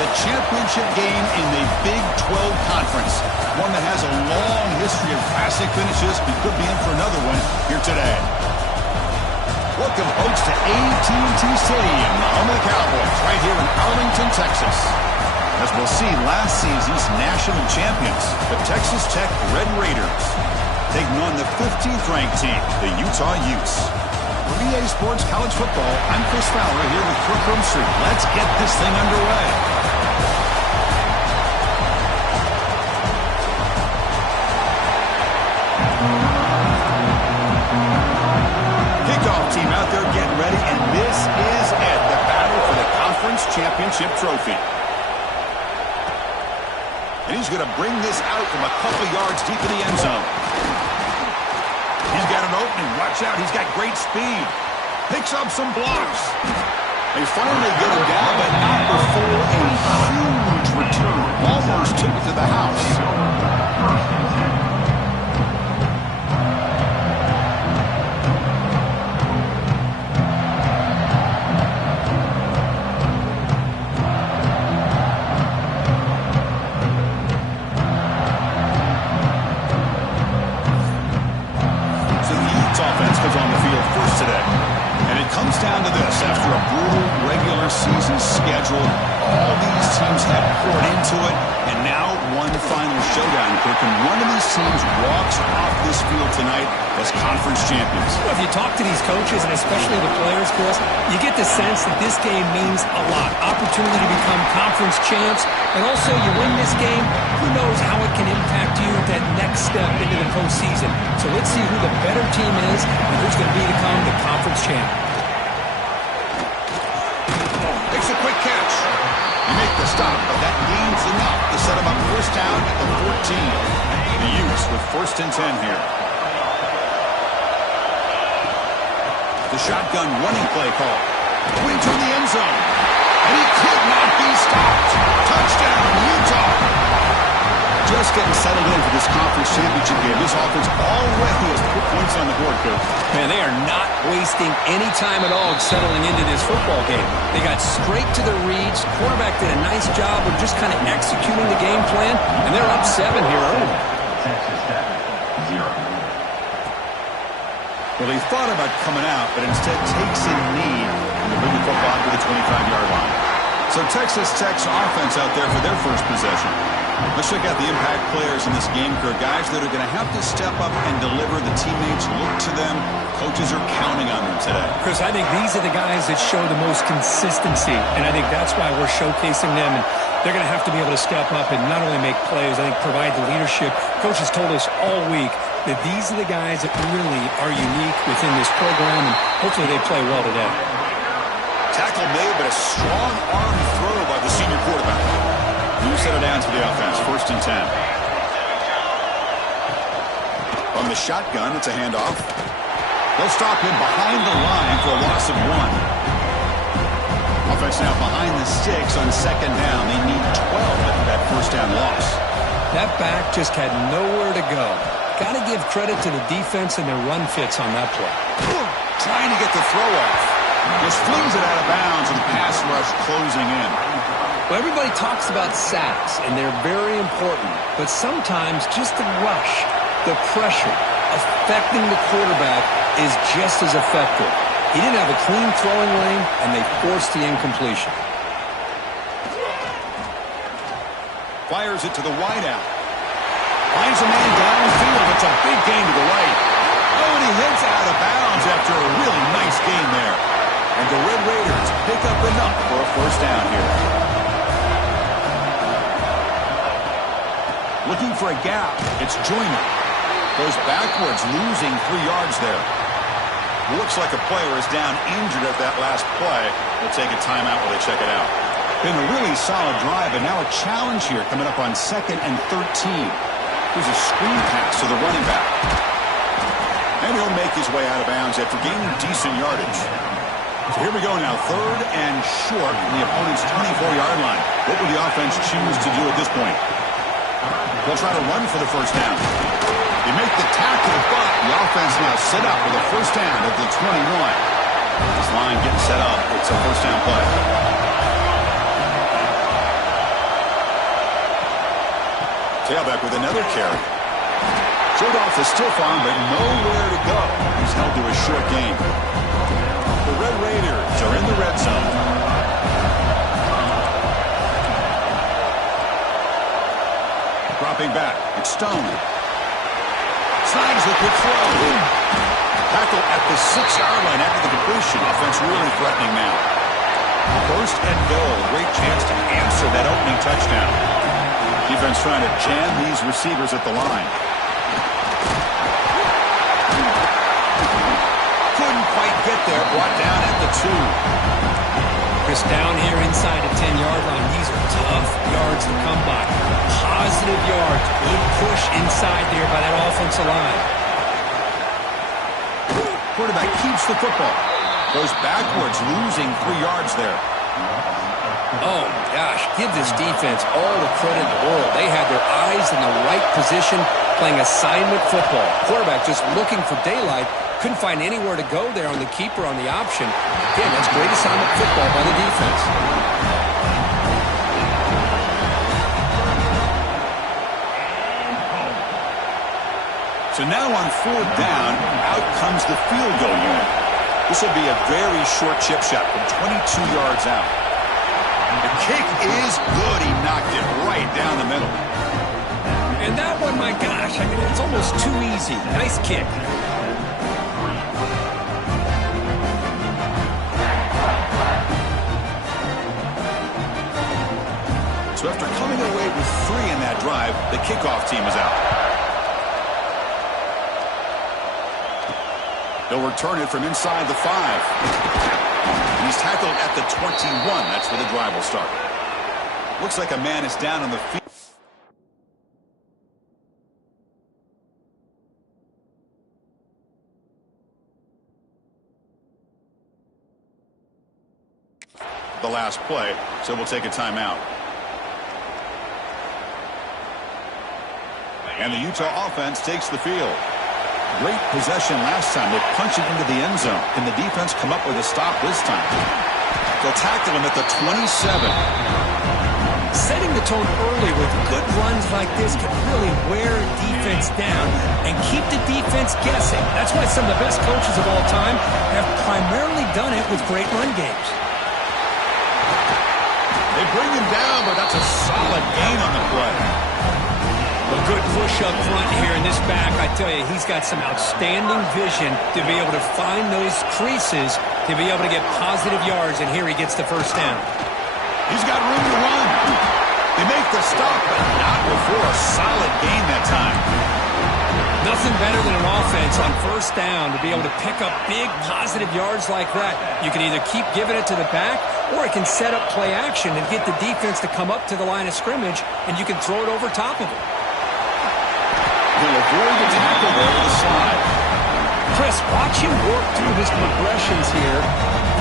the championship game in the Big 12 Conference. One that has a long history of classic finishes and could be in for another one here today. Welcome, folks, to AT&T Stadium, the home of the Cowboys, right here in Arlington, Texas. As we'll see, last season's national champions, the Texas Tech Red Raiders, taking on the 15th ranked team, the Utah Utes. For EA Sports College Football, I'm Chris Fowler here with Kirk Street. Let's get this thing underway. Kickoff team out there getting ready, and this is it, the battle for the conference championship trophy. And he's going to bring this out from a couple yards deep in the end zone. He's got an opening. Watch out. He's got great speed. Picks up some blocks. They finally get him down, but not before a huge return. Almost took it to the house. Down to this, after a brutal regular season schedule, all these teams have poured into it, and now one final showdown, Kirk, and one of these teams walks off this field tonight as conference champions. Well, if you talk to these coaches, and especially the players, Chris, you get the sense that this game means a lot. Opportunity to become conference champs, and also you win this game, who knows how it can impact you that next step into the postseason. So let's see who the better team is and who's going to become the conference champ. A quick catch. You make the stop, but that gains enough to set him up first down at the 14. The Utes with 1st and 10 here. The shotgun running play call. Going to the end zone. And he could not be stopped. Touchdown, Utah. Just getting settled in for this conference championship game. This offense already has 4 points on the board, Coach. Man, they are not wasting any time at all settling into this football game. They got straight to the reads. Quarterback did a nice job of just kind of executing the game plan, and they're up 7 here early. Well, he thought about coming out, but instead takes a knee and to bring the football to the 25-yard line. So Texas Tech's offense out there for their first possession. Let's check out the impact players in this game, Kirk. Guys that are going to have to step up and deliver. The teammates look to them. Coaches are counting on them today. Chris, I think these are the guys that show the most consistency, and I think that's why we're showcasing them. And they're going to have to be able to step up and not only make plays, I think provide the leadership. Coach has told us all week that these are the guys that really are unique within this program, and hopefully they play well today. Tackle made, but a strong arm throw by the senior quarterback. You set it down to the offense, 1st and 10. From the shotgun, it's a handoff. They'll stop him behind the line for a loss of 1. Offense now behind the sticks on 2nd down. They need 12 after that 1st down loss. That back just had nowhere to go. Got to give credit to the defense and their run fits on that play. Trying to get the throw off. Just flings it out of bounds, and the pass rush closing in. Well, everybody talks about sacks, and they're very important. But sometimes just the rush, the pressure, affecting the quarterback is just as effective. He didn't have a clean throwing lane, and they forced the incompletion. Fires it to the wideout. Finds a man downfield. It's a big gain to the right. Oh, and he hits out of bounds after a really nice gain there. And the Red Raiders pick up enough for a 1st down here. Looking for a gap. It's Joyner. Goes backwards, losing 3 yards there. Looks like a player is down injured at that last play. They'll take a timeout while they check it out. Been a really solid drive, but now a challenge here coming up on 2nd and 13. Here's a screen pass to the running back. And he'll make his way out of bounds after gaining decent yardage. So here we go now, 3rd and short from the opponent's 24-yard line. What will the offense choose to do at this point? They'll try to run for the 1st down. They make the tackle, but the offense now set up with a 1st down at the 21. This line getting set up. It's a 1st down play. tailback with another carry. Showed off the stiff arm, but nowhere to go. He's held to a short gain. The Red Raiders are in the red zone. Dropping back, it's Stone. Snags the quick throw. Tackle at the 6-yard line after the completion. Offense really threatening now. First and goal. Great chance to answer that opening touchdown. Defense trying to jam these receivers at the line. Couldn't quite get there. Brought down at the 2. Chris, down here inside the 10-yard line, these are tough yards to come by. Positive yards. Good push inside there by that offensive line. Quarterback keeps the football. Goes backwards, losing 3 yards there. Oh, my gosh. Give this defense all the credit in the world. They had their eyes in the right position, playing assignment football. Quarterback just looking for daylight. Couldn't find anywhere to go there on the keeper on the option. Again, that's great assignment football by the defense. So now on 4th down, out comes the field goal unit. This will be a very short chip shot from 22 yards out. The kick is good. He knocked it right down the middle. And that one, my gosh, I mean, it's almost too easy. Nice kick. So after coming away with 3 in that drive, the kickoff team is out. They'll return it from inside the 5. And he's tackled at the 21. That's where the drive will start. Looks like a man is down on the field. The last play, so we'll take a timeout. And the Utah offense takes the field. Great possession last time. They punch it into the end zone. Can the defense come up with a stop this time? They'll tackle him at the 27. Setting the tone early with good runs like this can really wear a defense down and keep the defense guessing. That's why some of the best coaches of all time have primarily done it with great run games. They bring him down, but that's a solid gain on the play. A good push up front here in this back. I tell you, he's got some outstanding vision to be able to find those creases, to be able to get positive yards, and here he gets the first down. He's got room to run. They make the stop, but not before a solid gain that time. Nothing better than an offense on first down to be able to pick up big positive yards like that. You can either keep giving it to the back, or it can set up play action and get the defense to come up to the line of scrimmage, and you can throw it over top of it. He'll avoid the tackle there with a slide. Chris, watch him work through his progressions here.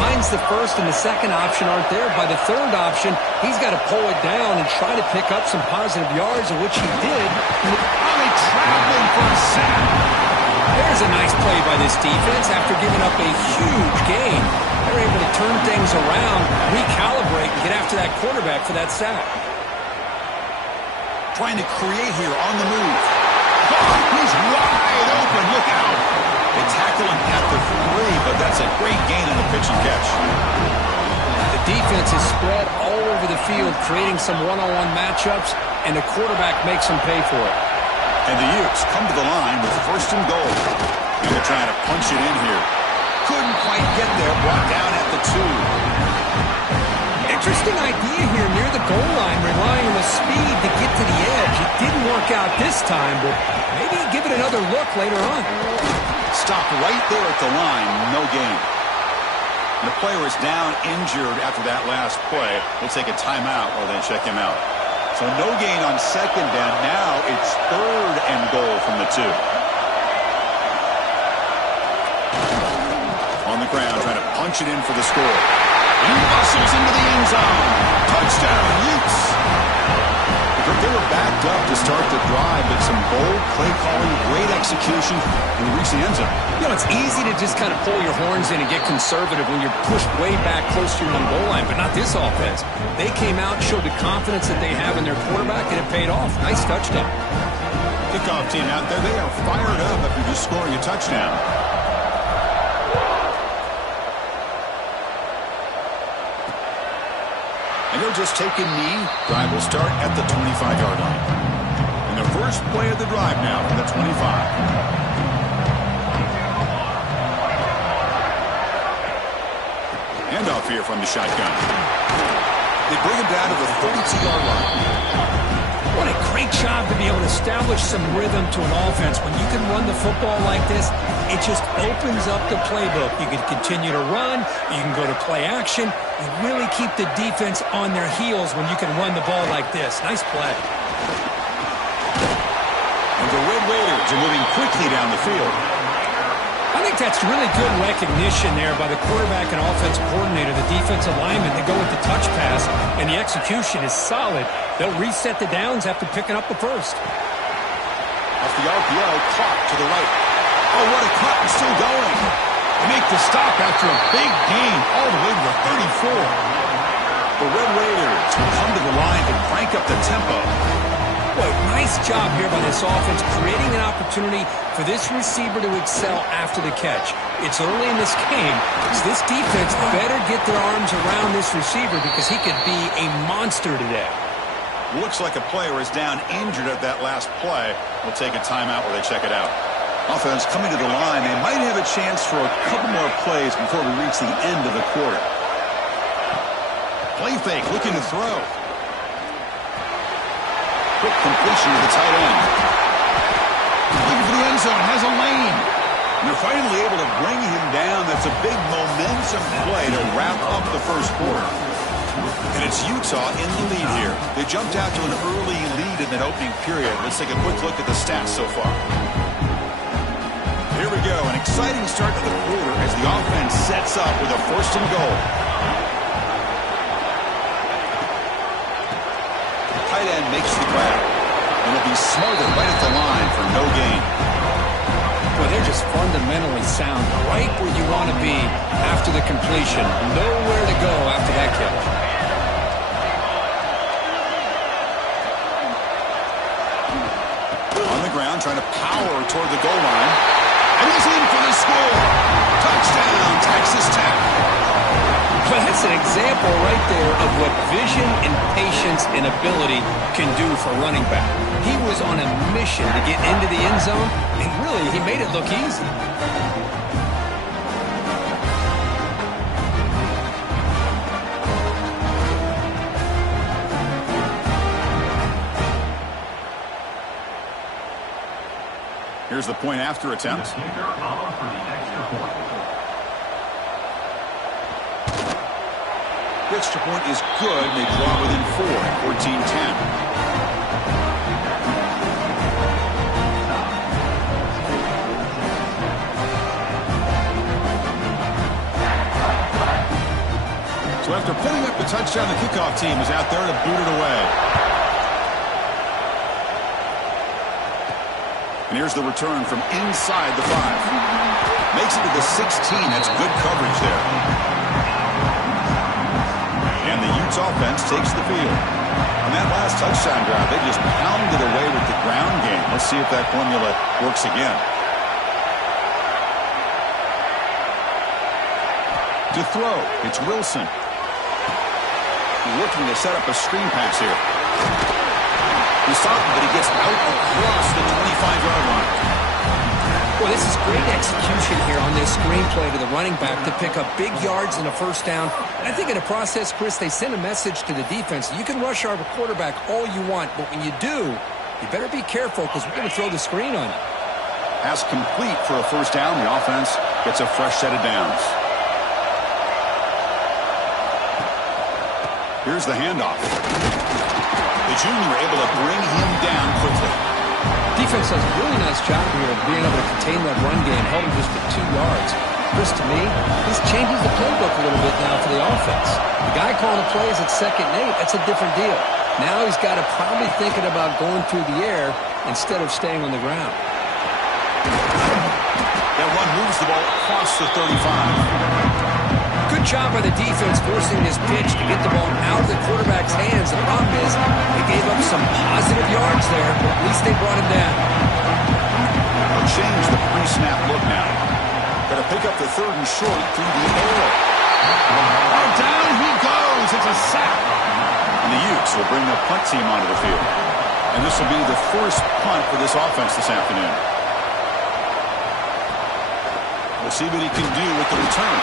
Finds the first and the second option aren't there. By the third option, he's got to pull it down and try to pick up some positive yards, which he did. They trap him for a sack. There's a nice play by this defense after giving up a huge gain. They're able to turn things around, recalibrate, and get after that quarterback for that sack. Trying to create here on the move. He's wide open. Look out. They tackle him at the 3, but that's a great gain on the pitch and catch. The defense is spread all over the field, creating some one-on-one matchups, and the quarterback makes them pay for it. And the Utes come to the line with first and goal. And they're trying to punch it in here. Couldn't quite get there. Brought down at the 2. Interesting idea here near the goal line, relying on the speed to get to the edge. It didn't work out this time, but maybe give it another look later on. Stopped right there at the line. No gain. And the player is down injured after that last play. We'll take a timeout while they check him out. So no gain on second down. Now it's third and goal from the 2. On the ground, trying to punch it in for the score. He muscles into the end zone. Touchdown, Utes. They were back locked up to start the drive, but some bold play calling, great execution, and we reach the end zone. You know, it's easy to just kind of pull your horns in and get conservative when you're pushed way back close to your own goal line, but not this offense. They came out, showed the confidence that they have in their quarterback, and it paid off. Nice touchdown. Kickoff team out there, they are fired up after just scoring a touchdown. And they'll just take a knee. Drive will start at the 25-yard line. And the first play of the drive now from the 25. Handoff here from the shotgun. They bring him down to the 32-yard line. What a great job to be able to establish some rhythm to an offense. When you can run the football like this, it just opens up the playbook. You can continue to run. You can go to play action. You really keep the defense on their heels when you can run the ball like this. Nice play. And the Red Raiders are moving quickly down the field. I think that's really good recognition there by the quarterback and offensive coordinator, the defensive lineman. They go with the touch pass, and the execution is solid. They'll reset the downs after picking up the first. Off the RPO, clock to the right. Oh, what a cut, and still going. They make the stop after a big gain all the way to the 34. The Red Raiders will come to the line to crank up the tempo. Boy, nice job here by this offense, creating an opportunity for this receiver to excel after the catch. It's early in this game, so this defense better get their arms around this receiver because he could be a monster today. Looks like a player is down injured at that last play. We'll take a timeout while they check it out. Offense coming to the line. They might have a chance for a couple more plays before we reach the end of the quarter. Play fake, looking to throw. Quick completion to the tight end. Looking for the end zone, has a lane. And they're finally able to bring him down. That's a big momentum play to wrap up the first quarter. And it's Utah in the lead here. They jumped out to an early lead in that opening period. Let's take a quick look at the stats so far. Here we go, an exciting start to the quarter as the offense sets up with a first and goal. Tight end makes the grab, and will be smothered right at the line for no gain. Well, they're just fundamentally sound, right where you want to be after the completion. Nowhere to go after that catch. On the ground, trying to power toward the goal line. And he's in for the score. Touchdown, Texas Tech. Well, that's an example right there of what vision and patience and ability can do for running back. He was on a mission to get into the end zone, and really, he made it look easy. Here's the point after attempt. The extra point is good. They draw within 4 at 14-10. So after putting up the touchdown, the kickoff team is out there to boot it away. And here's the return from inside the 5. Makes it to the 16. That's good coverage there. And the Utes offense takes the field. On that last touchdown drive, they just pounded away with the ground game. Let's see if that formula works again. To throw, it's Wilson. Looking to set up a screen pass here. He's something, but he gets out across the 25-yard line. Well, this is great execution here on this screenplay to the running back to pick up big yards and a first down. And I think in the process, Chris, they send a message to the defense. You can rush our quarterback all you want, but when you do, you better be careful because we're going to throw the screen on you. Pass complete for a first down. The offense gets a fresh set of downs. Here's the handoff. The junior able to bring him down quickly. Defense does a really nice job here of being able to contain that run game, held him just to 2 yards. Chris, to me, this changes the playbook a little bit now for the offense. The guy calling the plays at 2nd and 8, that's a different deal. Now he's got to probably thinking about going through the air instead of staying on the ground. That one moves the ball across the 35. Good job by the defense forcing this pitch to get the ball out of the quarterback's hands. The problem is they gave up some positive yards there, but at least they brought him down. They'll change the pre-snap look now. Got to pick up the 3rd and short through the air. Oh, down he goes. It's a sack. And the Utes will bring the punt team onto the field. And this will be the first punt for this offense this afternoon. We'll see what he can do with the return.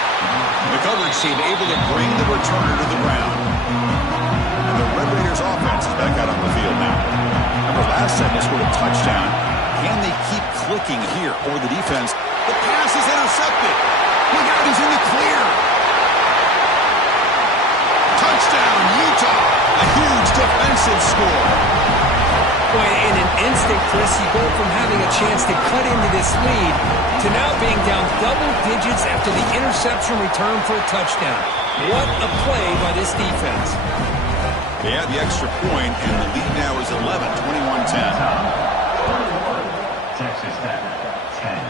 The coverage team able to bring the returner to the ground. And the Red Raiders offense is back out on the field now. Remember last time they scored a touchdown. Can they keep clicking here? Or the defense? The pass is intercepted. Look out, he's in the clear. Touchdown, Utah. A huge defensive score. Boy, in an instant, Chris, you go from having a chance to cut into this lead to now being down double digits after the interception return for a touchdown. What a play by this defense. They had the extra point, and the lead now is 11, 21-10. Texas Tech, 10.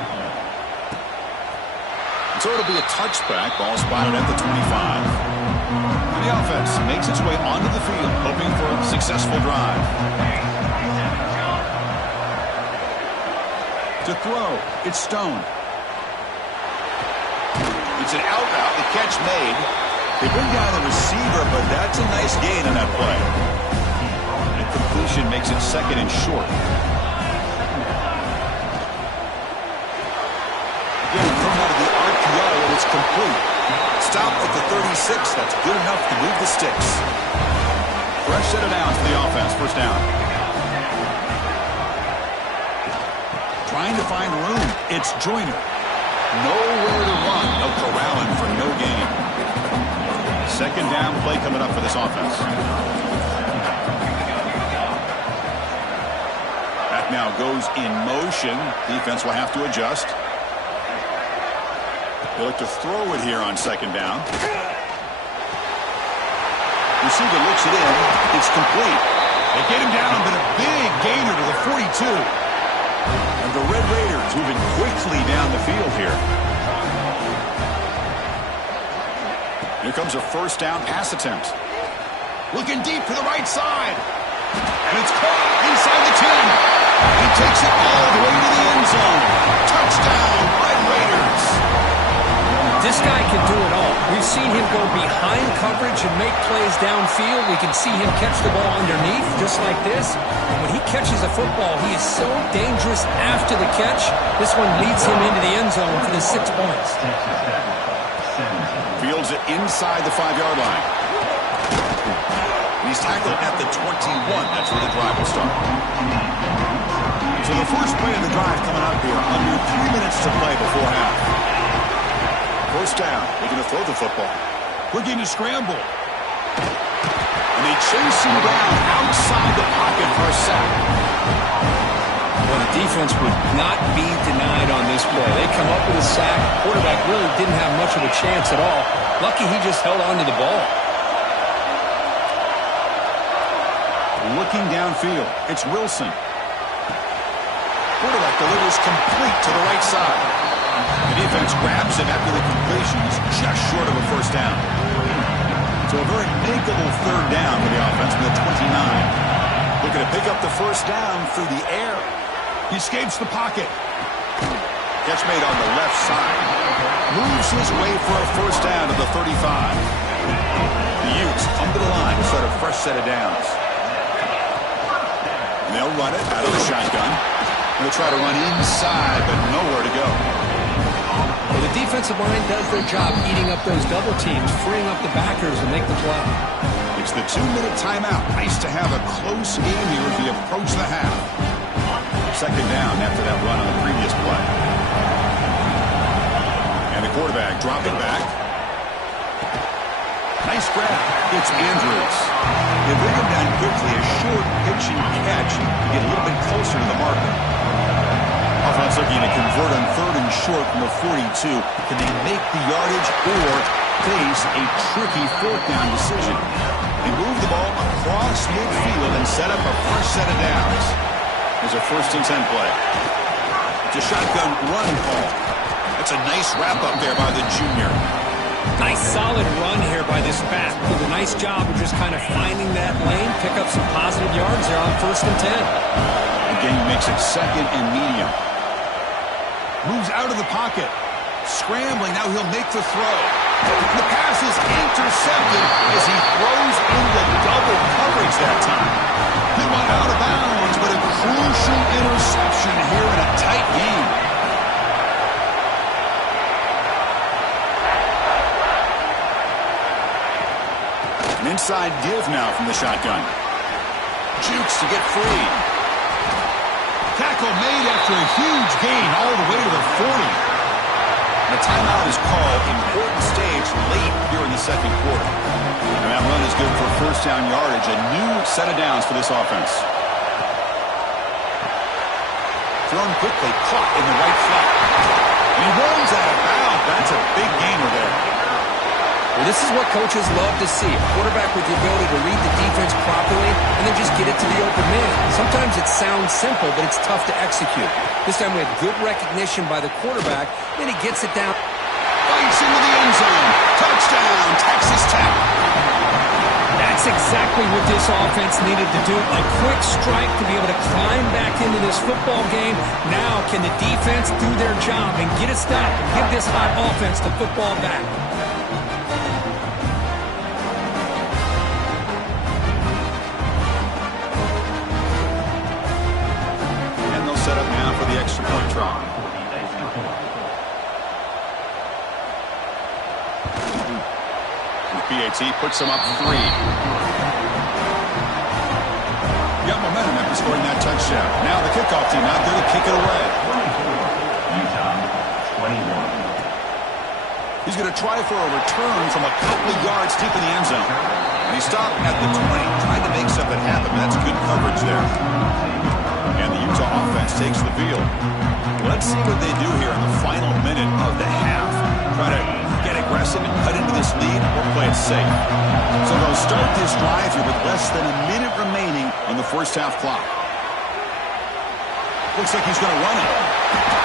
So it'll be a touchback, ball spotted at the 25. And the offense makes its way onto the field, hoping for a successful drive. To throw, it's Stone. It's an out route, the catch made. They bring down the receiver, but that's a nice gain on that play. And completion makes it 2nd and short. Again, thrown out of the RPO, and it's complete. Stopped at the 36, that's good enough to move the sticks. Fresh set of downs for the offense, first down. Trying to find room. It's Joyner. Nowhere to run. No corralling for no gain. 2nd down play coming up for this offense. Back now goes in motion. Defense will have to adjust. They look to throw it here on 2nd down. Receiver looks it in. It's complete. They get him down, but a big gainer to the 42. And the Red Raiders moving quickly down the field here. Here comes a 1st down pass attempt. Looking deep to the right side. And it's caught inside the 10. He takes it all the way to the end zone. Touchdown, Red Raiders. This guy can do it all. We've seen him go behind coverage and make plays downfield. We can see him catch the ball underneath, just like this. And when he catches a football, he is so dangerous after the catch. This one leads him into the end zone for the 6 points. Fields it inside the 5-yard line. And he's tackled at the 21. That's where the drive will start. So the first play of the drive coming up here. Under 3 minutes to play before half. First down. They're going to throw the football. Looking to scramble. And they chase him down outside the pocket for a sack. Well, the defense would not be denied on this play. They come up with a sack. Quarterback really didn't have much of a chance at all. Lucky he just held on to the ball. Looking downfield. It's Wilson. Quarterback delivers complete to the right side. The defense grabs him after the completion. He's just short of a 1st down. So a very makeable 3rd down for the offense with a 29. Looking to pick up the 1st down through the air. He escapes the pocket. Catch made on the left side. Moves his way for a 1st down to the 35. The Utes come to the line to start a fresh set of downs. And they'll run it out of the shotgun. They'll try to run inside, but nowhere to go. Well, the defensive line does their job eating up those double teams, freeing up the backers and make the play. It's the 2-minute timeout. Nice to have a close game here as we approach the half. 2nd down after that run on the previous play. And the quarterback dropping back. Nice grab. It's Andrews. They bring him down quickly. A short pitch and catch to get a little bit closer to the marker. Offense looking to convert on 3rd and short from the 42. Can they make the yardage or face a tricky 4th down decision? They move the ball across midfield and set up a fresh set of downs. There's a 1st and 10 play. It's a shotgun run call. That's a nice wrap-up there by the junior. Nice solid run here by this back. Did a nice job of just kind of finding that lane, pick up some positive yards there on 1st and 10. Again, he makes it 2nd and medium. Moves out of the pocket. Scrambling, now he'll make the throw. The pass is intercepted as he throws into double coverage that time. He went out of bounds, but a crucial interception here in a tight game. An inside give now from the shotgun. Jukes to get free. Tackle made after a huge gain all the way to the 40. The timeout is called. Important stage late here in the 2nd quarter. And that run is good for 1st down yardage. A new set of downs for this offense. Thrown quickly, caught in the right flat. And he runs out of bounds. That's a big gainer there. Well, this is what coaches love to see. A quarterback with the ability to read the defense properly and then just get it to the open man. Sometimes it sounds simple, but it's tough to execute. This time we have good recognition by the quarterback, then he gets it down. Bites into the end zone. Touchdown, Texas Tech. That's exactly what this offense needed to do. A quick strike to be able to climb back into this football game. Now can the defense do their job and get a stop and give this hot offense the football back? Set up now for the extra point try. The PAT puts them up 3. Got momentum after scoring that touchdown. Now the kickoff team out there to kick it away. Utah, 21. He's going to try for a return from a couple of yards deep in the end zone. And he stopped at the 20, trying to make something happen. That's good coverage there. And the Utah offense takes the field. Let's see what they do here in the final minute of the half. Try to get aggressive and cut into this lead or play it safe. So they'll start this drive here with less than a minute remaining on the 1st half clock. Looks like he's going to run it.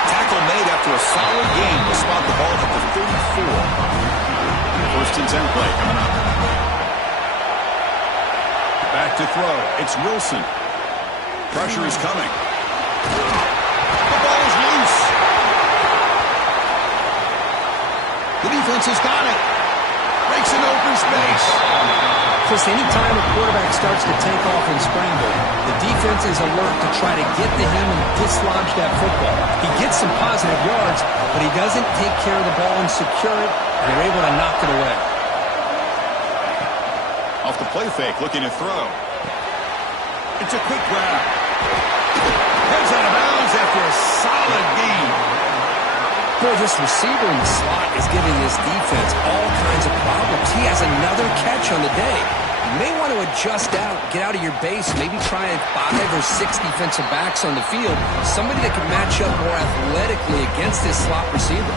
Tackle made after a solid gain to spot the ball at the 34. 1st and 10 play coming up. Back to throw. It's Wilson. Pressure is coming. The ball is loose. The defense has got it. Breaks in open space. Chris, anytime a quarterback starts to take off and scramble, the defense is alert to try to get to him and dislodge that football. He gets some positive yards, but he doesn't take care of the ball and secure it, and they're able to knock it away. Off the play fake, looking to throw. It's a quick grab. Heads out of bounds after a solid gain. Boy, this receiver in the slot is giving this defense all kinds of problems. He has another catch on the day. You may want to adjust out, get out of your base, maybe try 5 or 6 defensive backs on the field. Somebody that can match up more athletically against this slot receiver.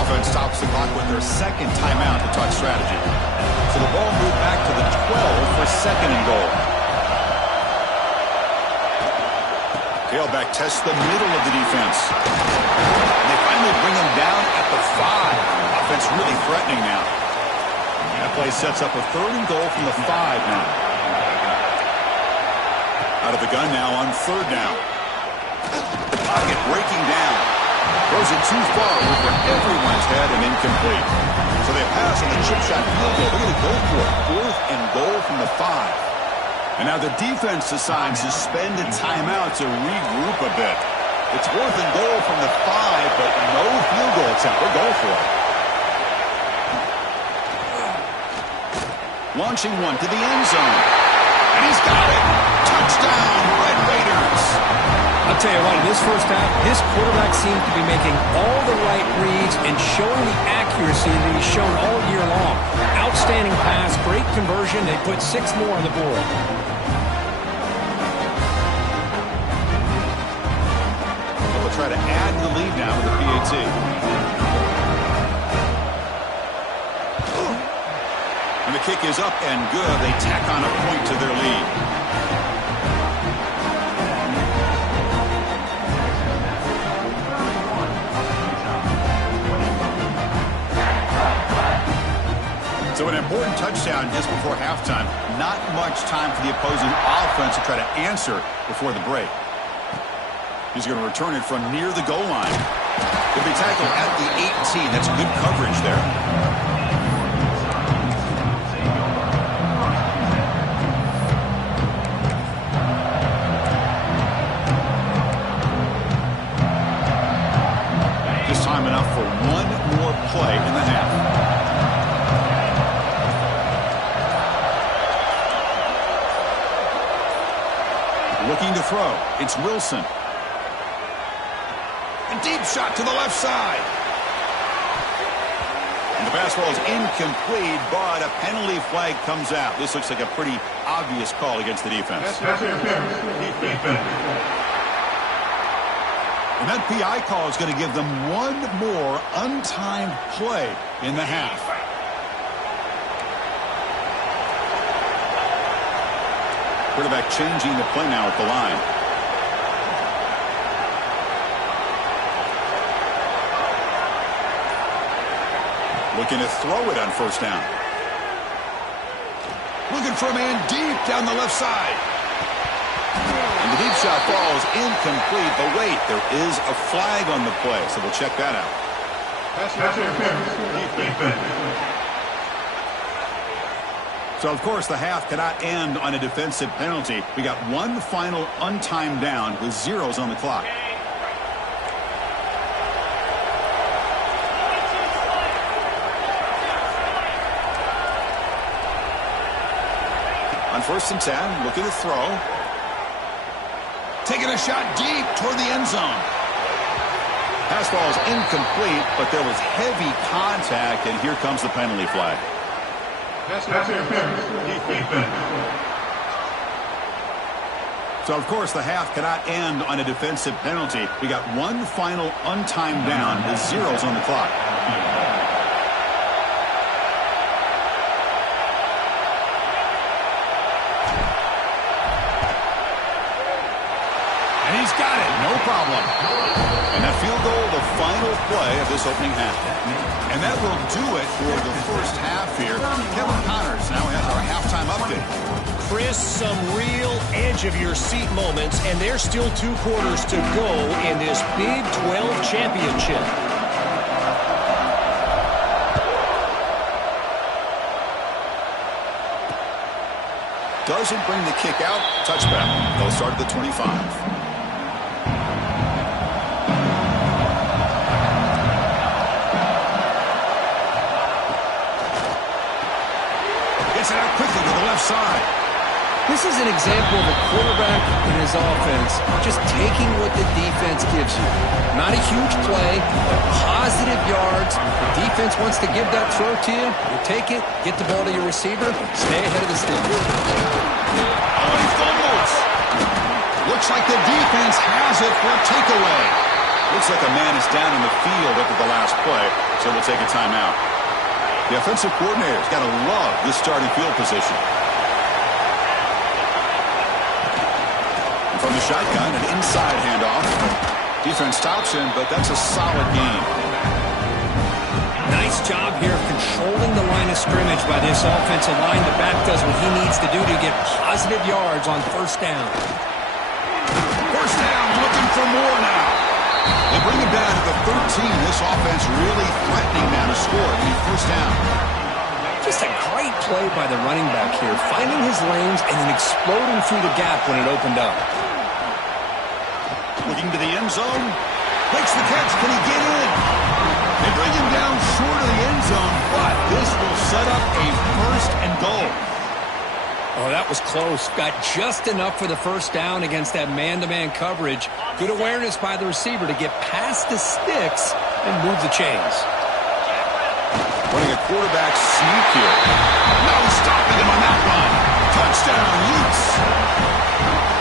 Offense stops the clock with their 2nd timeout to talk strategy. So the ball moved back to the 12 for 2nd and goal. Tailback tests the middle of the defense. And they finally bring him down at the 5. Offense really threatening now. That play sets up a 3rd and goal from the 5 now. Out of the gun now on 3rd down. The pocket breaking down. Throws it too far over everyone's head and incomplete. So they pass on the chip shot field goal. They're going to go for it. 4th and goal from the 5. And now the defense decides to spend a timeout to regroup a bit. It's 4th and goal from the 5, but no field goal attempt. They'll go for it. Launching one to the end zone. And he's got it. Touchdown, Red Raiders. I'll tell you what, in this first half, this quarterback seems to be making all the right reads and showing the accuracy that he's shown all year long. Outstanding pass, great conversion. They put 6 more on the board. They'll try to add the lead now with the PAT. And the kick is up and good. They tack on a point to their lead. So an important touchdown just before halftime. Not much time for the opposing offense to try to answer before the break. He's going to return it from near the goal line. He'll be tackled at the 18. That's good coverage there. Time enough for one more play in the half. Looking to throw. It's Wilson. A deep shot to the left side. And the pass ball is incomplete, but a penalty flag comes out. This looks like a pretty obvious call against the defense. And that PI call is going to give them one more untimed play in the half. Quarterback changing the play now at the line. Looking to throw it on first down. Looking for a man deep down the left side. And the deep shot falls incomplete, but wait, there is a flag on the play, so we'll check that out. So, of course, the half cannot end on a defensive penalty. We got one final untimed down with zeros on the clock. On 1st and 10, looking to throw. Taking a shot deep toward the end zone. Pass ball is incomplete, but there was heavy contact, and here comes the penalty flag. So, of course, the half cannot end on a defensive penalty. We got one final untimed down with zeros on the clock. He's got it. No problem. And that field goal, the final play of this opening half. And that will do it for the first half here. Kevin Connors now has our halftime update. Chris, some real edge-of-your-seat moments, and there's still 2 quarters to go in this Big 12 championship. Doesn't bring the kick out. Touchback. They'll start at the 25. Gets it out quickly to the left side. This is an example of a quarterback in his offense just taking what the defense gives you. Not a huge play, but positive yards. The defense wants to give that throw to you. You take it, get the ball to your receiver, stay ahead of the stick. Oh, he fumbles. Looks like the defense has it for a takeaway. Looks like a man is down in the field after the last play, so we'll take a timeout. The offensive coordinator's got to love this starting field position. And from the shotgun, an inside handoff. Defense stops him, but that's a solid gain. Nice job here of controlling the line of scrimmage by this offensive line. The back does what he needs to do to get positive yards on first down. First down, looking for more now. They bring him down to the 13. This offense really threatening now to score the first down. Just a great play by the running back here, finding his lanes and then exploding through the gap when it opened up. Looking to the end zone. Makes the catch. Can he get in? They bring him down short of the end zone, but this will set up a first and goal. Oh, that was close. Got just enough for the first down against that man-to-man coverage. Good awareness by the receiver to get past the sticks and move the chains. Running a quarterback sneak here. No stopping him on that run. Touchdown, Utes.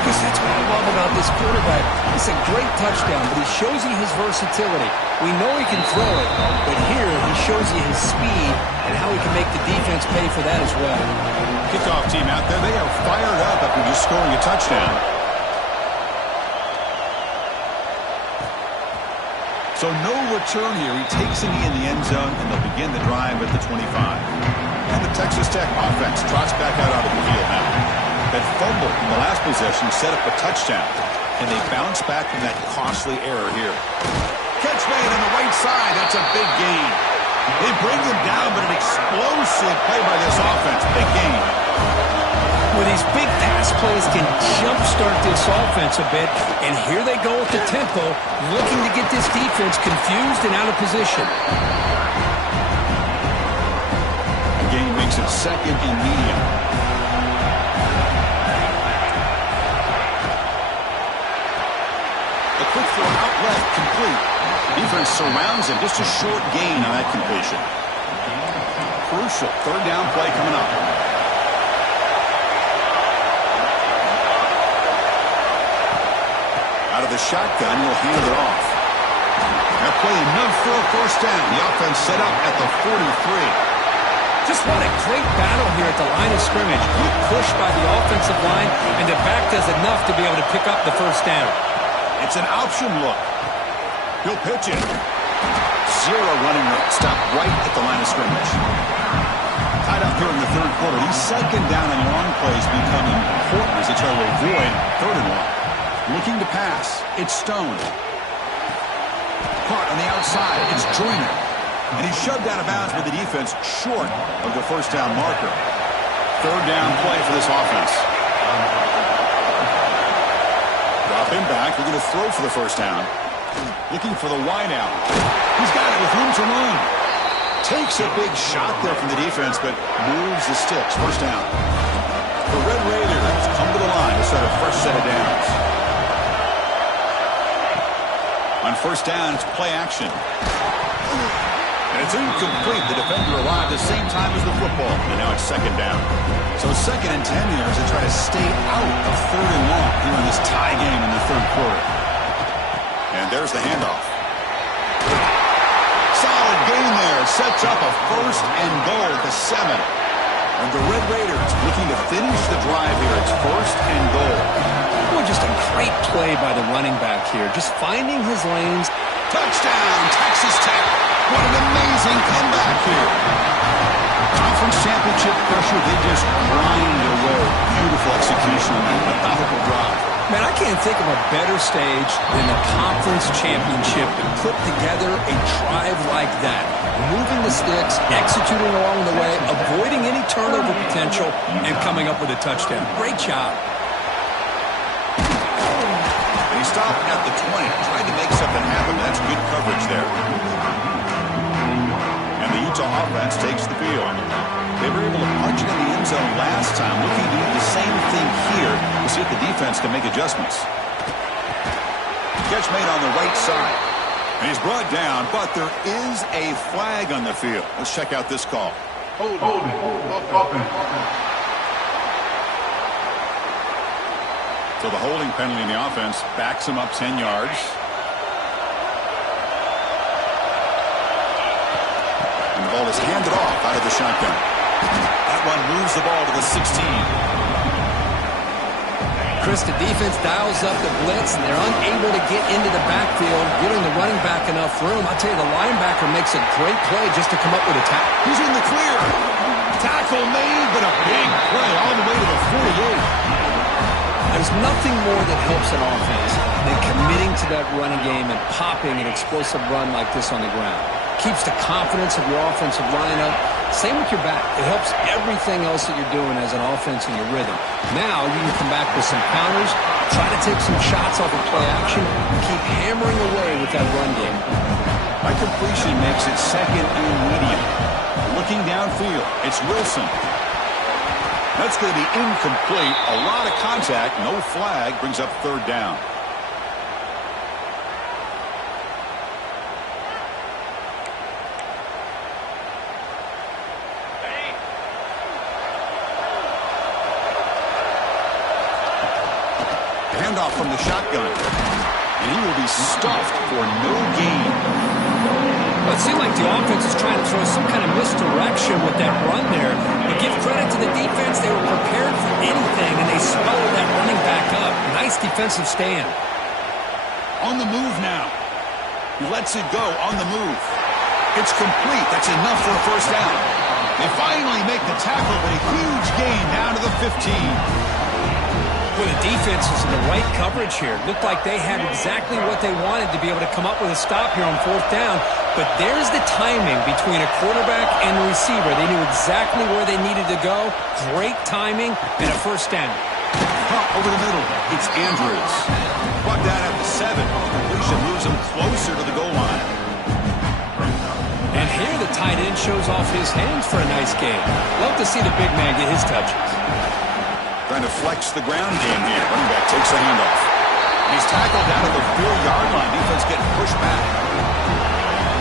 This Chris, that's what I love about this quarterback. It's a great touchdown, but he shows you his versatility. We know he can throw it, but here he shows you his speed and how he can make the defense pay for that as well. Kickoff team out there, they are fired up after just scoring a touchdown. So no return here. He takes a knee in the end zone, and they'll begin the drive at the 25. And the Texas Tech offense trots back out onto the field now. That fumble in the last possession set up a touchdown, and they bounce back from that costly error here. Catch made on the right side. That's a big gain. They bring them down, but an explosive play by this offense. Big gain. Well, these big pass plays can jumpstart this offense a bit, and here they go with the tempo, looking to get this defense confused and out of position. A gain makes it second and medium. A quick throw out left, complete. Defense surrounds him, just a short gain on that completion. Crucial third down play coming up. Out of the shotgun, he'll hand it off. That play enough for a first down. The offense set up at the 43. Just what a great battle here at the line of scrimmage. Good push by the offensive line, and the back does enough to be able to pick up the first down. It's an option look. He'll pitch it. Zero running room. Stop right at the line of scrimmage. Tied up here in the third quarter. These second down and long plays become important as they try to avoid third and long. Looking to pass. It's Stone. Caught on the outside. It's Joyner. And he's shoved out of bounds with the defense short of the first down marker. Third down play for this offense. Drop him back. They're going to throw for the first down. Looking for the wide out. He's got it with room to run. Takes a big shot there from the defense, but moves the sticks. First down. The Red Raiders come to the line to start a fresh set of downs. On first down, it's play action. And it's incomplete. The defender arrived at the same time as the football. And now it's second down. So second and 10 here as they try to stay out of third and long here in this tie game in the third quarter. And there's the handoff. Solid gain there. Sets up a first and goal at the 7. And the Red Raiders looking to finish the drive here. It's first and goal. Well, just a great play by the running back here. Just finding his lanes. Touchdown, Texas Tech. What an amazing comeback here. Conference championship pressure, they just grind away. Beautiful execution on that methodical drive. Man, I can't think of a better stage than the conference championship to put together a drive like that. Moving the sticks, executing along the way, avoiding any turnover potential, and coming up with a touchdown. Great job. And he stopped at the 20, trying to make something happen, but that's good coverage there. And the Utah offense takes the field. They were able to punch it in the end zone last time, looking to do the same thing here to see if the defense can make adjustments. Catch made on the right side. And he's brought down, but there is a flag on the field. Let's check out this call. Hold it. So the holding penalty in the offense backs him up 10 yards. And the ball is handed off out of the shotgun. That one moves the ball to the 16. Chris, the defense dials up the blitz, and they're unable to get into the backfield, giving the running back enough room. I'll tell you, the linebacker makes a great play just to come up with a tackle. He's in the clear. Tackle made, but a big play all the way to the 48. There's nothing more that helps an offense than committing to that running game and popping an explosive run like this on the ground. Keeps the confidence of your offensive lineup. Same with your back. It helps everything else that you're doing as an offense in your rhythm. Now you can come back with some counters, try to take some shots off of play action, and keep hammering away with that run game. By completion makes it second and medium. Looking downfield, it's Wilson. That's going to be incomplete. A lot of contact, no flag, brings up third down. Handoff from the shotgun. And he will be stuffed for no gain. Well, it seemed like the offense is trying to throw some kind of misdirection with that run there. But give credit to the defense. They were prepared for anything, and they swallowed that running back up. Nice defensive stand. On the move now. He lets it go on the move. It's complete. That's enough for a first down. They finally make the tackle, but a huge gain down to the 15. Well, the defense was in the right coverage here. Looked like they had exactly what they wanted to be able to come up with a stop here on fourth down. But there's the timing between a quarterback and a receiver. They knew exactly where they needed to go. Great timing and a first down. Over the middle, it's Andrews. Brought down at the 7. Completion moves him closer to the goal line. And here the tight end shows off his hands for a nice game. Love to see the big man get his touches. Trying to flex the ground game here. Running back takes the handoff. He's tackled down at the 4-yard line. Defense getting pushed back.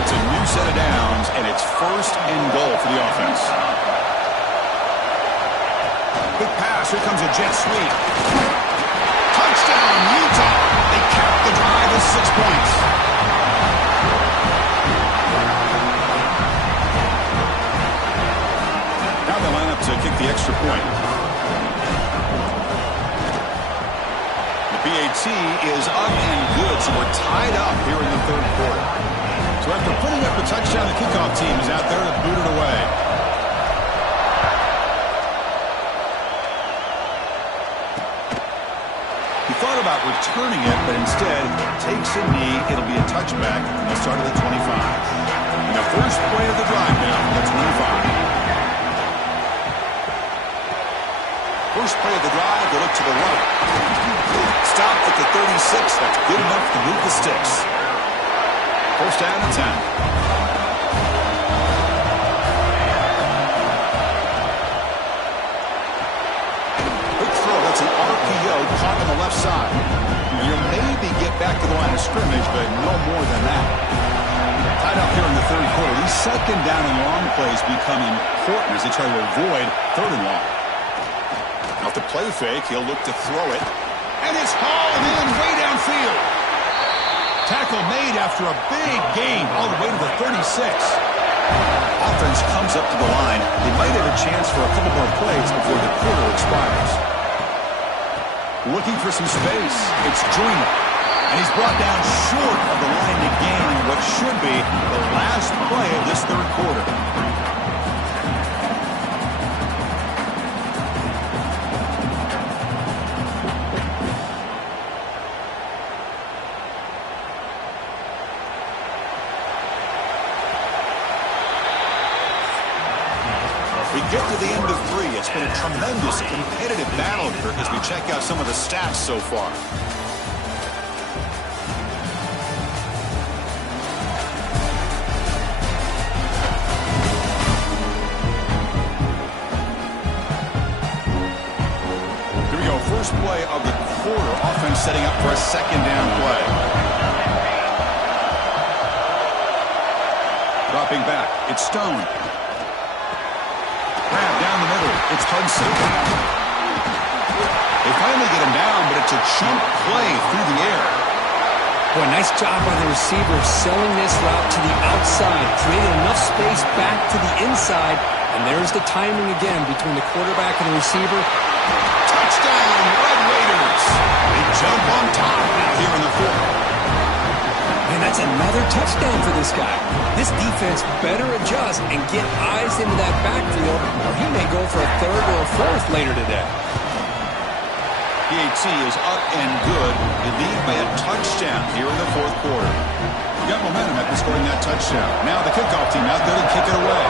It's a new set of downs, and it's first and goal for the offense. Quick pass. Here comes a jet sweep. Touchdown, Utah. They cap the drive with 6 points. Now they line up to kick the extra point. The PAT is up and good, so we're tied up here in the third quarter. So after putting up a touchdown, the kickoff team is out there to boot it away. He thought about returning it, but instead takes a knee. It'll be a touchback from the start of the 25. And the first play of the drive now from the 25. First play of the drive, they look to the right. Stopped at the 36. That's good enough to move the sticks. First down and 10. Quick throw. That's an RPO caught on the left side. You'll maybe get back to the line of scrimmage, but no more than that. Tied up here in the third quarter. These second down and long plays become important as they try to avoid third and long. Off the play fake, he'll look to throw it. And it's hauled in way downfield. Tackle made after a big gain all the way to the 36. Offense comes up to the line. They might have a chance for a couple more plays before the quarter expires. Looking for some space. It's Joyner. And he's brought down short of the line to gain what should be the last play of this third quarter. Get to the end of 3. It's been a tremendous competitive battle here as we check out some of the stats so far. Here we go. First play of the quarter. Offense setting up for a second down play. Dropping back. It's Stone. Grab down the middle. It's Hudson. They finally get him down, but it's a chunk play through the air. Boy, nice job by the receiver selling this route to the outside, creating enough space back to the inside, and there's the timing again between the quarterback and the receiver. Touchdown, Red Raiders. They jump on top here in the fourth. And that's another touchdown for this guy. This defense better adjust and get eyes into that backfield, or he may go for a third or a fourth later today. PAT is up and good. They lead by a touchdown here in the fourth quarter. You got momentum after scoring that touchdown. Now the kickoff team out there to kick it away.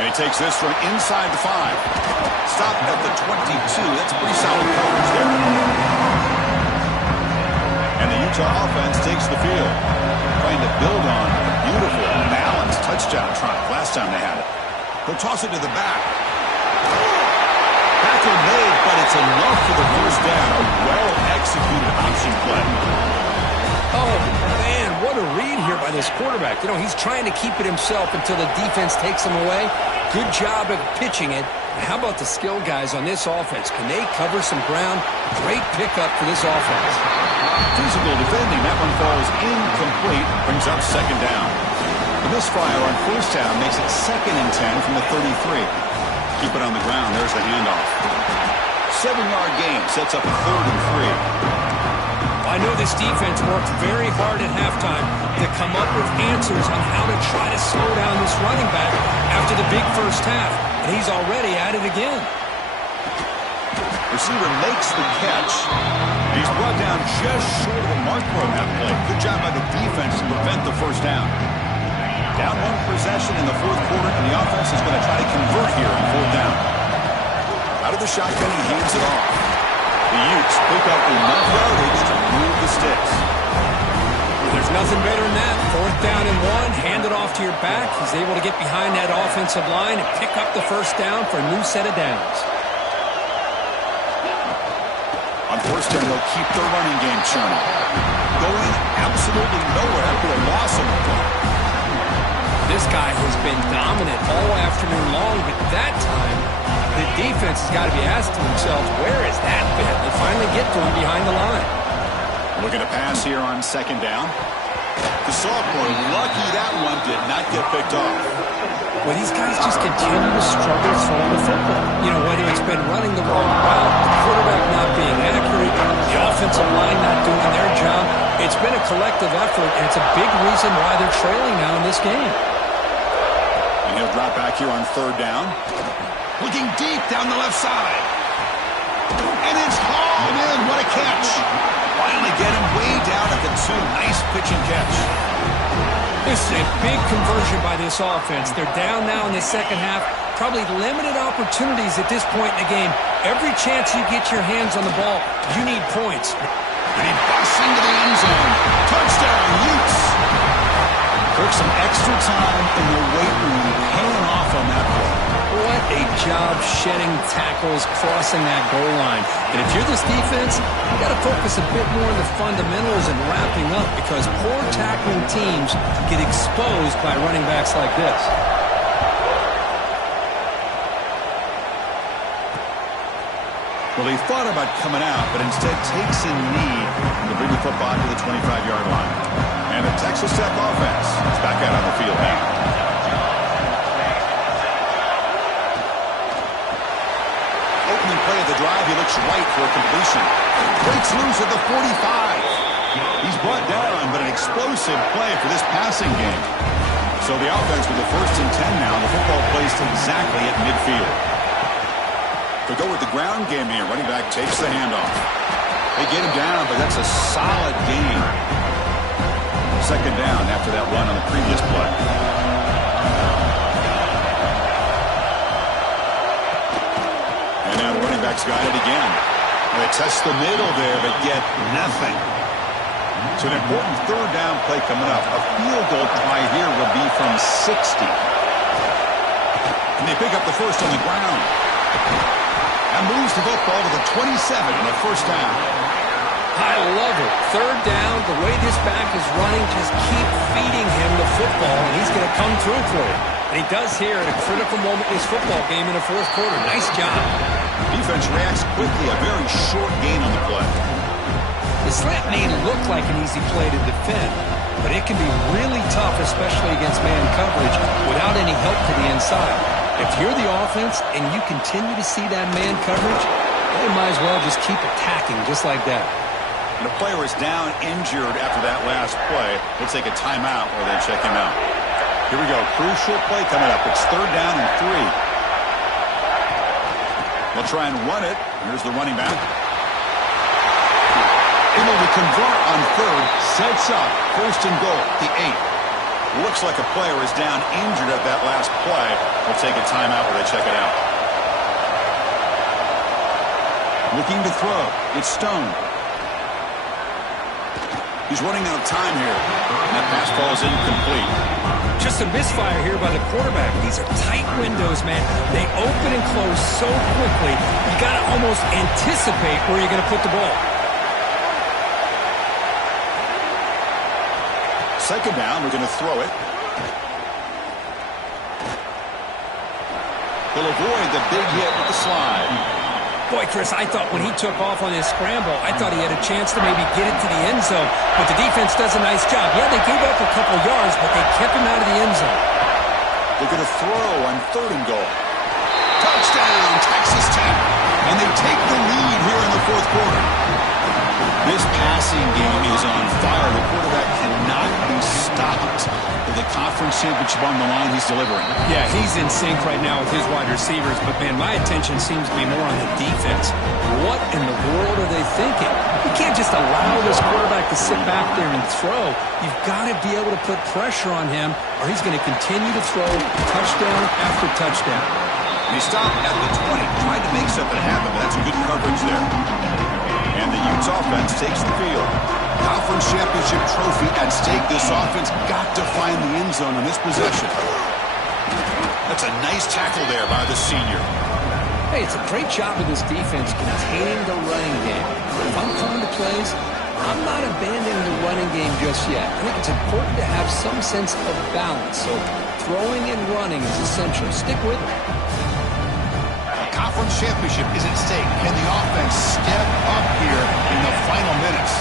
And he takes this from inside the 5. Stopped at the 22. That's pretty solid coverage there. And the Utah offense takes the field, trying to build on a beautiful, balanced touchdown drive last time they had it. They'll toss it to the back. Tackle made, but it's enough for the first down. A well-executed option play. Oh, man, what a read here by by this quarterback. You know, he's trying to keep it himself until the defense takes him away. Good job of pitching it. How about the skill guys on this offense? Can they cover some ground? Great pickup for this offense. Physical defending. That one falls incomplete. Brings up second down. The misfire on first down makes it 2nd and 10 from the 33. Keep it on the ground. There's the handoff. 7-yard gain sets up a 3rd and 3. I know this defense worked very hard at halftime to come up with answers on how to try to slow down this running back after the big first half, and he's already at it again. Receiver makes the catch. He's brought down just short of the marker on that play. Good job by the defense to prevent the first down. Down 1 possession in the 4th quarter, and the offense is going to try to convert here on 4th down. Out of the shotgun, he hands it off. The Utes pick up enough yardage to move the sticks. There's nothing better than that. 4th down and 1, hand it off to your back. He's able to get behind that offensive line and pick up the first down for a new set of downs. On 1st down, they'll keep their running game churning. Going absolutely nowhere after a loss of the play. This guy has been dominant all afternoon long, but that time, the defense has got to be asking themselves, where has that been? They finally get to him behind the line. Looking to pass here on 2nd down. The sophomore, lucky that one did not get picked off. Well, these guys just continue to struggle throwing the football. You know, whether it's been running the wrong route, the quarterback not being accurate, the offensive line not doing their job. It's been a collective effort, and it's a big reason why they're trailing now in this game. And he'll drop back here on 3rd down. Looking deep down the left side. And it's hauled in. What a catch. Finally get him way down at the 2. Nice pitch and catch. This is a big conversion by this offense. They're down now in the second half. Probably limited opportunities at this point in the game. Every chance you get your hands on the ball, you need points. And he busts into the end zone. Touchdown, Utes. Took some extra time in the weight room paying off on that play. What a job shedding tackles, crossing that goal line. And if you're this defense, you got to focus a bit more on the fundamentals and wrapping up, because poor tackling teams get exposed by running backs like this. Well, he thought about coming out, but instead takes a knee to bring the football to the 25-yard line. And the Texas Tech offense is back out on the field now. Opening play of the drive, he looks right for a completion. Breaks loose at the 45. He's brought down, but an explosive play for this passing game. So the offense with the 1st and 10 now. The football placed exactly at midfield. They go with the ground game here. Running back takes the handoff. They get him down, but that's a solid gain. 2nd down after that run on the previous play. And now the running back's got it again. And they test the middle there, but get nothing. So an important 3rd down play coming up. A field goal try here will be from 60. And they pick up the first on the ground. And moves the football to the 27 and a 1st down. I love it. 3rd down, the way this back is running, just keep feeding him the football, and he's going to come through for you. And he does here at a critical moment in this football game in the 4th quarter. Nice job. Defense reacts quickly. A very short gain on the play. The slant may look like an easy play to defend, but it can be really tough, especially against man coverage, without any help to the inside. If you're the offense and you continue to see that man coverage, they might as well just keep attacking just like that. And the player is down injured after that last play. They'll take a timeout or they check him out. Here we go. Crucial play coming up. It's 3rd down and 3. They'll try and run it. Here's the running back. Able to convert on 3rd. Sets up 1st and goal. The 8. Looks like a player is down injured at that last play. They'll take a timeout where they check it out. Looking to throw. It's Stone. He's running out of time here. And that pass falls incomplete. Just a misfire here by the quarterback. These are tight windows, man. They open and close so quickly, you got to almost anticipate where you're going to put the ball. Second down, we're going to throw it. He'll avoid the big hit with the slide. Boy, Chris, I thought when he took off on his scramble, I thought he had a chance to maybe get it to the end zone. But the defense does a nice job. Yeah, they gave up a couple yards, but they kept him out of the end zone. They're going to throw on 3rd and goal. Touchdown, Texas Tech. And they take the lead here in the 4th quarter. This passing game is on fire. The quarterback cannot be stopped. With the conference championship on the line, he's delivering. Yeah, he's in sync right now with his wide receivers. But, man, my attention seems to be more on the defense. What in the world are they thinking? You can't just allow this quarterback to sit back there and throw. You've got to be able to put pressure on him, or he's going to continue to throw touchdown after touchdown. He stopped at the 20, tried to make something happen, but that's good coverage there. And the Utes offense takes the field. Conference championship trophy at stake. This offense got to find the end zone on this possession. That's a nice tackle there by the senior. Hey, it's a great job of this defense containing the running game. If I'm calling the plays, I'm not abandoning the running game just yet. I think it's important to have some sense of balance. So throwing and running is essential. Stick with it. Conference championship is at stake. Can the offense step up here in the final minutes?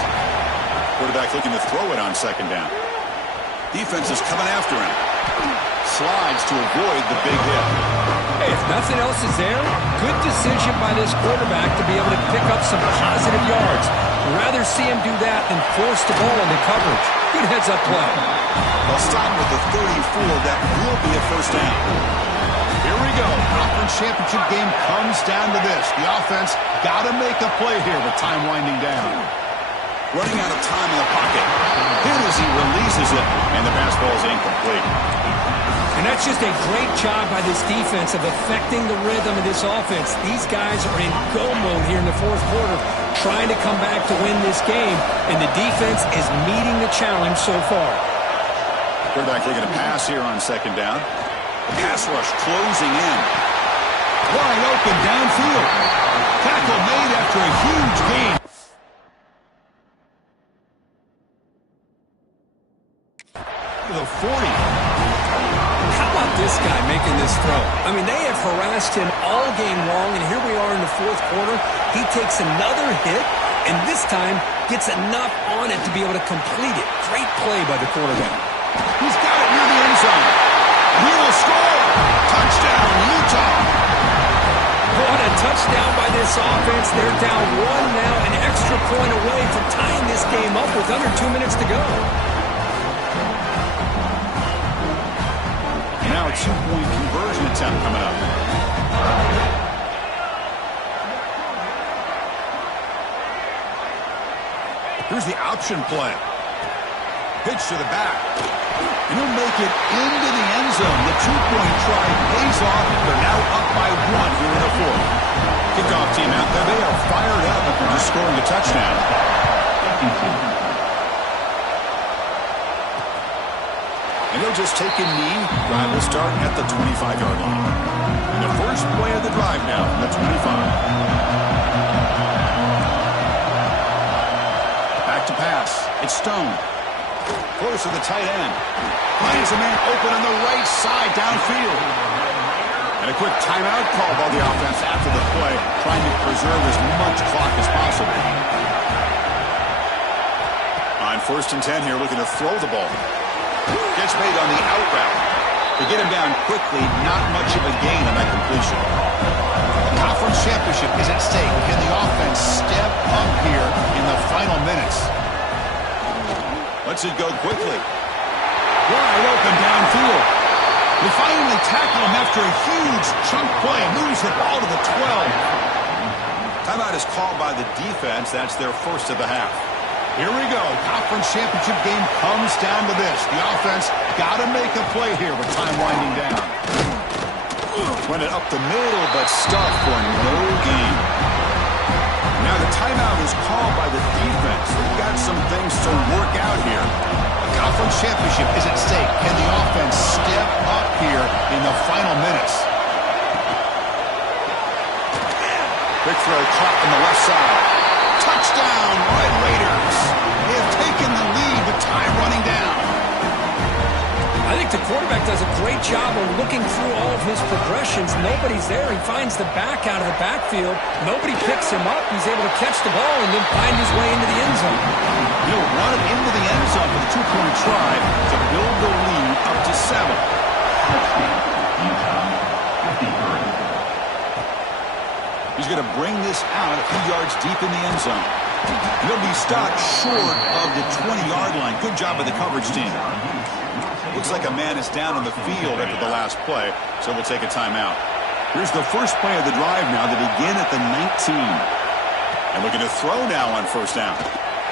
Quarterback looking to throw it on 2nd down. Defense is coming after him. Slides to avoid the big hit. Hey, if nothing else is there, good decision by this quarterback to be able to pick up some positive yards. I'd rather see him do that than force the ball into coverage. Good heads-up play. They'll stop with the 34. That will be a 1st down. Here we go. Conference championship game comes down to this. The offense got to make a play here with time winding down. Running out of time in the pocket. Hit as he releases it, and the pass ball is incomplete. And that's just a great job by this defense of affecting the rhythm of this offense. These guys are in go mode here in the 4th quarter, trying to come back to win this game, and the defense is meeting the challenge so far. Quarterback looking to pass here on 2nd down. The pass rush closing in. Wide open downfield. Tackle made after a huge gain. To the 40. How about this guy making this throw? I mean, they have harassed him all game long, and here we are in the 4th quarter. He takes another hit, and this time gets enough on it to be able to complete it. Great play by the quarterback. He's got it near the end zone. He will score. Touchdown, Utah. What a touchdown by this offense. They're down 1 now, an extra point away from tying this game up with under 2 minutes to go. Now a 2-point conversion attempt coming up. Here's the option play. Pitch to the back. And he'll make it into the end zone. The 2-point try pays off. They're now up by 1 here in the 4th. Kickoff team out there. They are fired up after just scoring a touchdown. And they'll just take a knee. Drive will start at the 25-yard line. And the first play of the drive now from the 25. Back to pass. It's Stone. Close to the tight end. Finds a man open on the right side downfield. And a quick timeout call by the offense after the play, trying to preserve as much clock as possible. On 1st and 10 here, looking to throw the ball. Gets made on the out route. To get him down quickly, not much of a gain on that completion. The conference championship is at stake. Can the offense step up here in the final minutes? Lets it go quickly. Wide open downfield. They finally tackle him after a huge chunk play. Moves the ball to the 12. Timeout is called by the defense. That's their first of the half. Here we go. Conference championship game comes down to this. The offense got to make a play here with time winding down. Went it up the middle, but stuck for no gain. Now the timeout is called by the defense. They've got some things to work out here. The conference championship is at stake. Can the offense step up here in the final minutes? Big throw caught on the left side. Touchdown, Red Raiders. They have taken the lead with time running down. I think the quarterback does a great job of looking through all of his progressions. Nobody's there. He finds the back out of the backfield. Nobody picks him up. He's able to catch the ball and then find his way into the end zone. He'll run it into the end zone for the two-point try to build the lead up to 7. He's going to bring this out a few yards deep in the end zone. He'll be stopped short of the 20-yard line. Good job by the coverage team. Looks like a man is down on the field after the last play, so we'll take a timeout. Here's the first play of the drive now to begin at the 19. And looking to throw now on first down.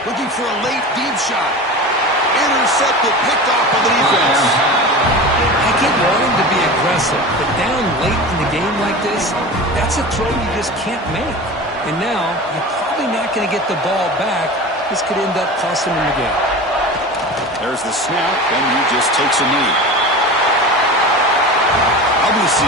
Looking for a late deep shot. Intercepted, picked off by the defense. I get wanting to be aggressive, but down late in the game like this, that's a throw you just can't make. And now, you're probably not going to get the ball back. This could end up costing him the game. There's the snap, and he just takes a knee. I'll be seeing